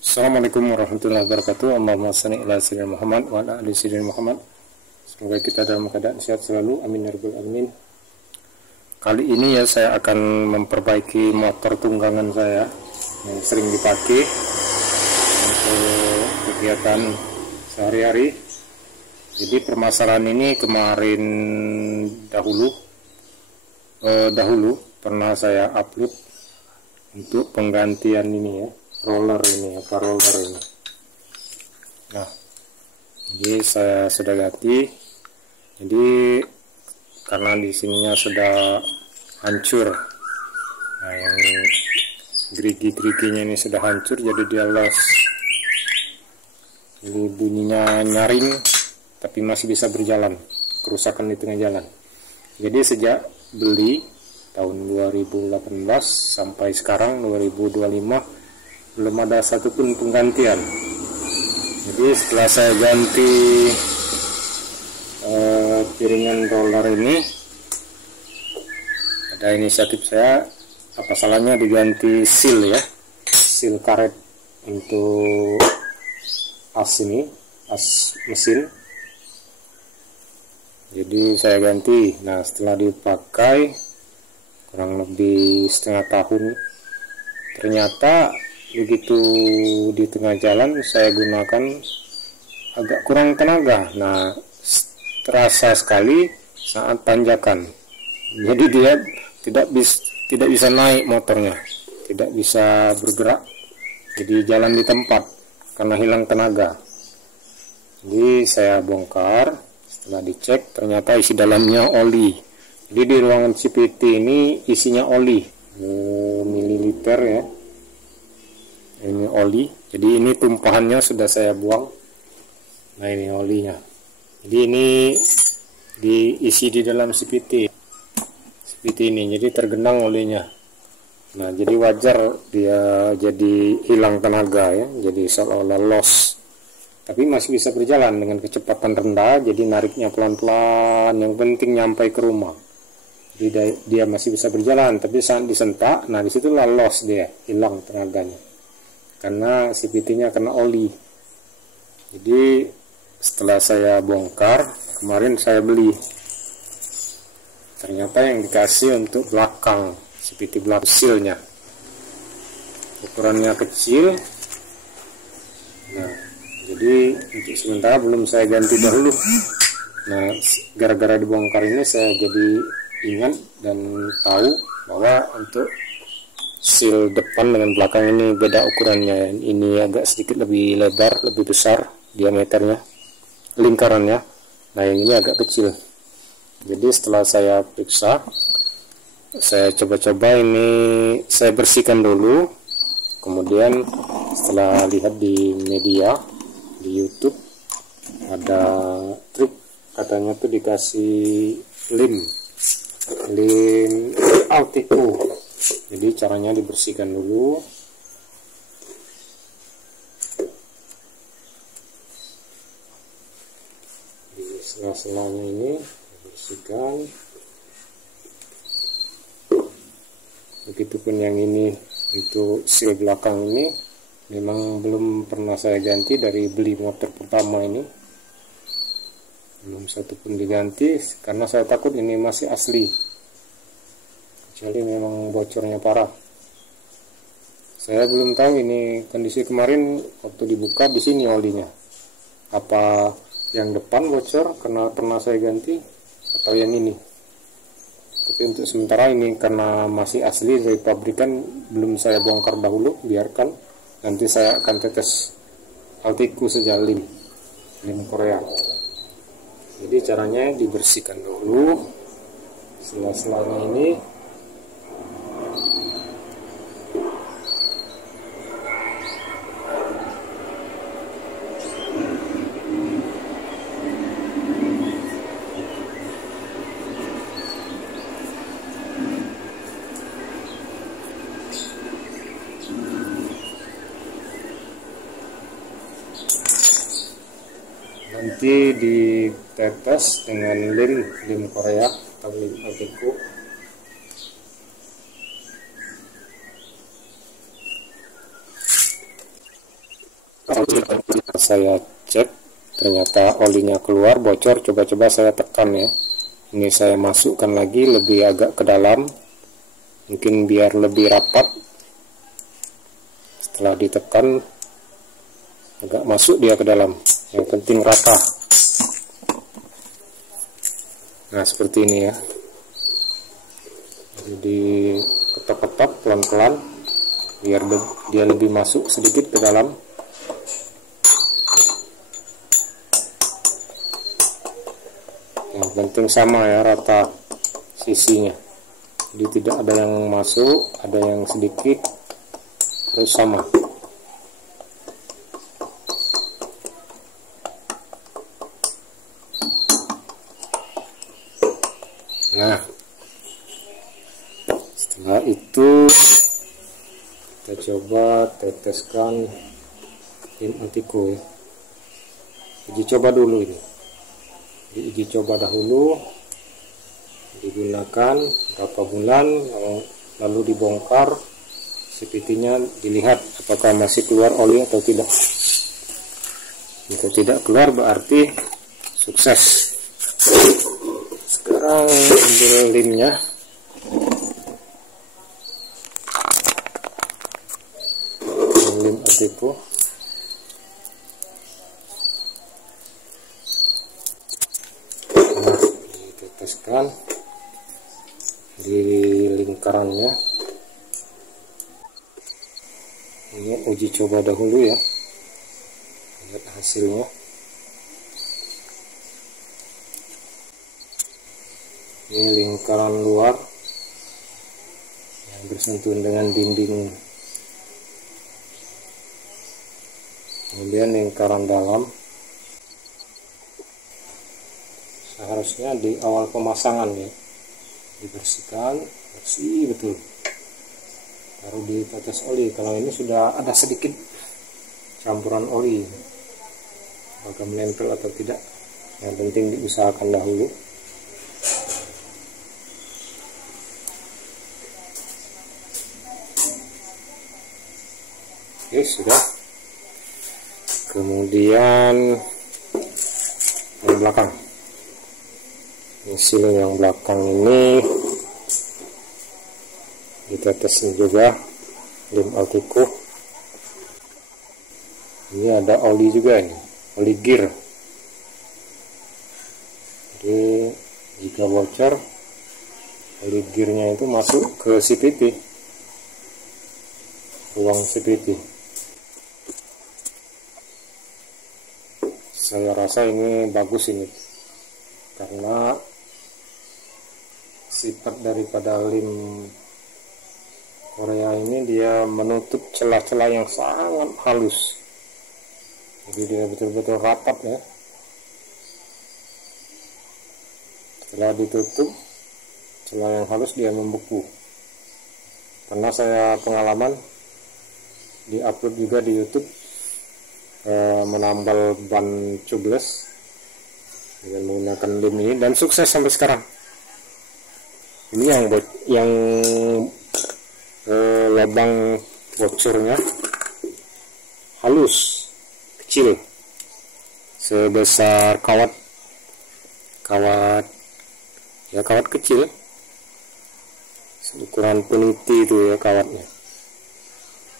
Assalamualaikum warahmatullahi wabarakatuh. Allahumma shalli ala sayyidina Muhammad wa ala ali sayyidina Muhammad. Semoga kita dalam keadaan sehat selalu. Amin ya rabbal alamin. Kali ini ya saya akan memperbaiki motor tunggangan saya yang sering dipakai untuk kegiatan sehari-hari. Jadi permasalahan ini kemarin dahulu pernah saya upload untuk penggantian ini ya, roller ini. Nah, jadi saya sudah ganti. Jadi karena di sininya sudah hancur, nah yang gerigi-geriginya ini sudah hancur, jadi dia los. Jadi bunyinya nyaring, tapi masih bisa berjalan. Kerusakan di tengah jalan. Jadi sejak beli tahun 2018 sampai sekarang 2025 belum ada satupun penggantian. Jadi setelah saya ganti piringan roller ini, ada inisiatif saya, apa salahnya diganti seal ya, seal karet untuk as ini, as mesin. Jadi saya ganti. Nah, setelah dipakai kurang lebih setengah tahun, ternyata begitu di tengah jalan saya gunakan agak kurang tenaga. Nah, terasa sekali saat tanjakan. Jadi dia tidak bisa naik motornya, tidak bisa bergerak. Jadi jalan di tempat karena hilang tenaga. Jadi saya bongkar. Setelah dicek ternyata isi dalamnya oli. Jadi di ruangan CPT ini isinya oli, mililiter ya. Ini oli. Jadi ini tumpahannya sudah saya buang. Nah, ini olinya. Jadi ini diisi di dalam CPT ini. Jadi tergenang olinya. Nah, jadi wajar dia jadi hilang tenaga ya. Jadi seolah-olah loss. Tapi masih bisa berjalan dengan kecepatan rendah. Jadi nariknya pelan-pelan. Yang penting nyampai ke rumah. Jadi dia masih bisa berjalan, tapi saat disentak, nah disitulah loss dia, hilang tenaganya, karena CVT-nya kena oli. Jadi setelah saya bongkar, kemarin saya beli, ternyata yang dikasih untuk belakang, CVT belakang seal-nya, ukurannya kecil. Nah, jadi untuk sementara belum saya ganti dahulu. Nah, gara-gara dibongkar ini saya jadi ingat dan tahu bahwa untuk seal depan dengan belakang ini beda ukurannya. Ini agak sedikit lebih lebar, lebih besar diameternya, lingkarannya. Nah, yang ini agak kecil. Jadi setelah saya periksa, saya coba-coba ini, saya bersihkan dulu. Kemudian setelah lihat di media, di YouTube, ada trik, katanya tuh dikasih lem Altico. Jadi caranya dibersihkan dulu. Di sela-selanya ini dibersihkan. Begitupun yang ini untuk seal belakang ini memang belum pernah saya ganti dari beli motor pertama ini. Belum satu pun diganti karena saya takut ini masih asli, kecuali memang bocornya parah. Saya belum tahu ini kondisi kemarin waktu dibuka di sini olinya, apa yang depan bocor karena pernah saya ganti atau yang ini. Tapi untuk sementara ini karena masih asli dari pabrikan, belum saya bongkar dahulu, biarkan nanti saya akan tetes Altico saja, lem Korea. Jadi caranya dibersihkan dulu sela-selanya ini. Nanti ditetes dengan lem Korea atau lem Altico. Saya cek, ternyata olinya keluar bocor. Coba-coba saya tekan ya. Ini saya masukkan lagi lebih agak ke dalam, mungkin biar lebih rapat. Setelah ditekan agak masuk dia ke dalam, yang penting rata. Nah seperti ini ya. Jadi ketok-ketok pelan-pelan biar dia lebih masuk sedikit ke dalam. Yang penting sama ya, rata sisinya, jadi tidak ada yang masuk, ada yang sedikit, harus sama. Nah setelah itu kita coba teteskan lim Altico ya. Uji coba dulu ini, diuji coba dahulu, digunakan berapa bulan, lalu dibongkar CVT-nya, dilihat apakah masih keluar oli atau tidak. Jika tidak keluar berarti sukses. Sekarang ambil limnya, lim Altico. Teteskan di lingkarannya. Ini uji coba dahulu ya, lihat hasilnya. Ini lingkaran luar yang bersentuhan dengan dinding, kemudian lingkaran dalam. Seharusnya di awal pemasangan ya, dibersihkan, bersih betul, baru ditetes oli. Kalau ini sudah ada sedikit campuran oli, apakah menempel atau tidak, yang penting diusahakan dahulu. Oke, sudah. Kemudian yang belakang, misil yang belakang ini ditetesin juga lim Altico. Ini ada oli juga, ini oli gear. Jadi jika bocor, oli gearnya itu masuk ke CVT, ruang CVT. Saya rasa ini bagus ini, karena sifat daripada lim Korea ini dia menutup celah-celah yang sangat halus, jadi dia betul-betul rapat ya. Setelah ditutup celah yang halus, dia membeku. Karena saya pengalaman di-upload juga di YouTube, menambal ban tubeless dengan menggunakan lim ini, dan sukses sampai sekarang. Ini yang lubang bocornya halus, kecil, sebesar kawat kecil, ukuran peniti itu ya kawatnya.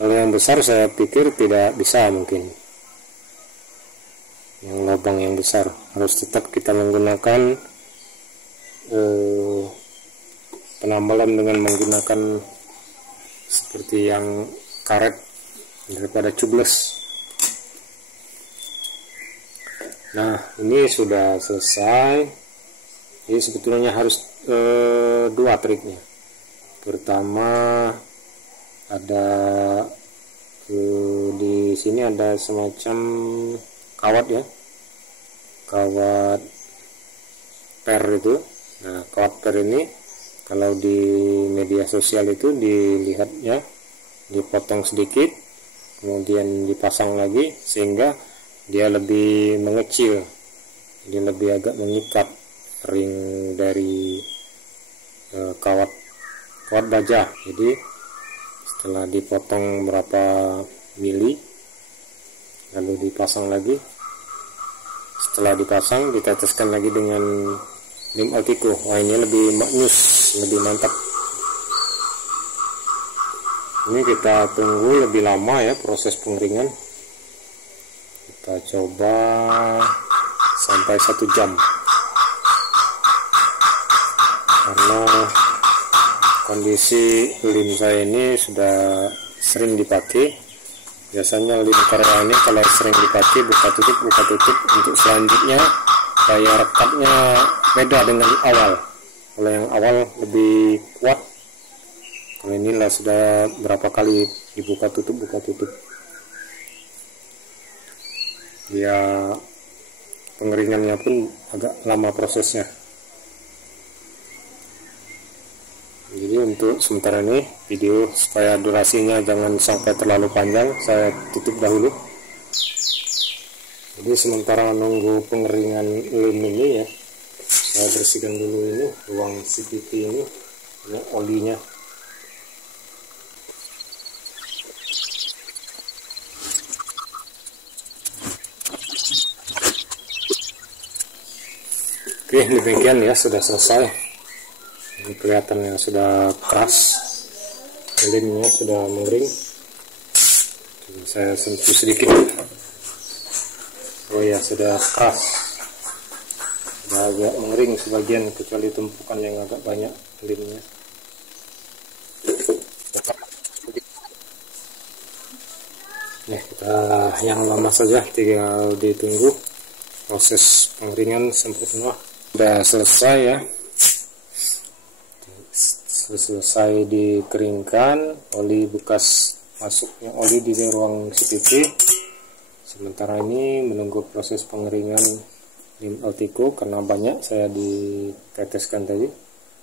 Kalau yang besar saya pikir tidak bisa, mungkin yang lubang yang besar. Harus tetap kita menggunakan penambalan dengan menggunakan seperti yang karet daripada tubeless. Nah ini sudah selesai. Jadi sebetulnya harus dua triknya. Pertama ada di sini ada semacam kawat ya, kawat per itu. Nah kawat per ini kalau di media sosial itu dilihatnya dipotong sedikit, kemudian dipasang lagi sehingga dia lebih mengecil, jadi lebih agak mengikat ring dari kawat baja. Jadi setelah dipotong berapa mili, lalu dipasang lagi. Setelah dipasang, diteteskan lagi dengan lim Altico. Wah, ini lebih maknyus, lebih mantap. Ini kita tunggu lebih lama ya proses pengeringan. Kita coba sampai 1 jam, karena kondisi lim saya ini sudah sering dipakai. Biasanya lim Korea ini kalau sering dipakai buka tutup untuk selanjutnya daya rekatnya beda dengan awal. Kalau yang awal lebih kuat, kalau inilah sudah berapa kali dibuka tutup ya, pengeringannya pun agak lama prosesnya. Jadi untuk sementara ini video, supaya durasinya jangan sampai terlalu panjang, saya tutup dahulu. Jadi sementara nunggu pengeringan lim ini ya, saya bersihkan dulu ini ruang CVT ini olinya. Oke, demikian ya, sudah selesai. Ini kelihatannya sudah keras, limnya sudah mengering. Coba saya sentuh sedikit. Oh ya, sudah keras, sudah agak mengering sebagian, kecuali tumpukan yang agak banyak limnya. Nah, kita yang lama saja, tinggal ditunggu proses pengeringan sempurna. Sudah selesai ya, selesai dikeringkan, oli bekas masuknya oli di ruang CVT. Sementara ini menunggu proses pengeringan lim Altico, karena banyak saya diteteskan tadi,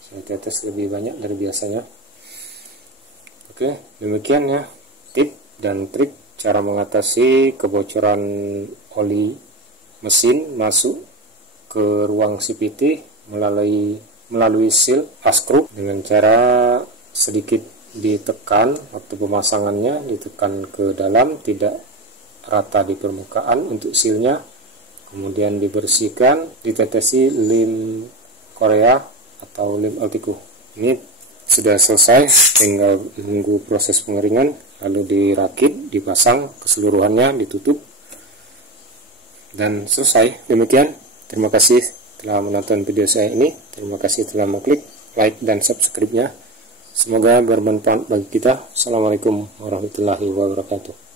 saya tetes lebih banyak dari biasanya. Oke, demikian ya tip dan trik cara mengatasi kebocoran oli mesin masuk ke ruang CVT melalui seal screw, dengan cara sedikit ditekan waktu pemasangannya, ditekan ke dalam, tidak rata di permukaan untuk sealnya, kemudian dibersihkan, ditetesi lim Korea atau lim Altico. Ini sudah selesai, tinggal menunggu proses pengeringan, lalu dirakit, dipasang keseluruhannya, ditutup, dan selesai. Demikian, terima kasih telah menonton video saya ini. Terima kasih telah mengklik like dan subscribe-nya. Semoga bermanfaat bagi kita. Assalamualaikum warahmatullahi wabarakatuh.